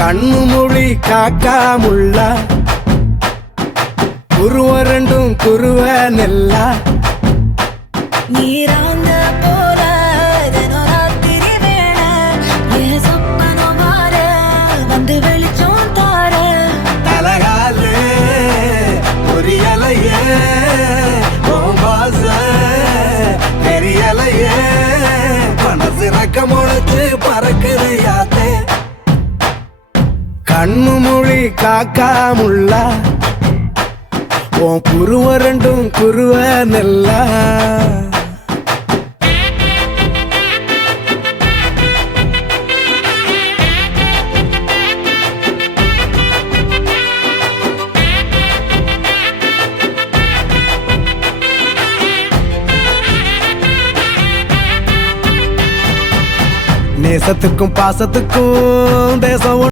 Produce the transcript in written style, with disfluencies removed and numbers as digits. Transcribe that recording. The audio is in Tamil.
கண்ணு மொழி காக்காமுள்ள குருவ ரெண்டும் குருவ நெல்லா நீராங்க போல தினராத்திரி வேண என் சொப்பனம் மாற வந்து வெளிச்சம் தார தலகாலே பொரியலையே ஓம்பாச பெரியலையே மனசு ரக்க முளைச்சு பறக்குதையாத்தே கண்ணு மொழி காக்காமுள்ள உன் குருவ ரெண்டும் குருவ நெல்லா நேசத்துக்கும் பாசத்துக்கும் தேசம்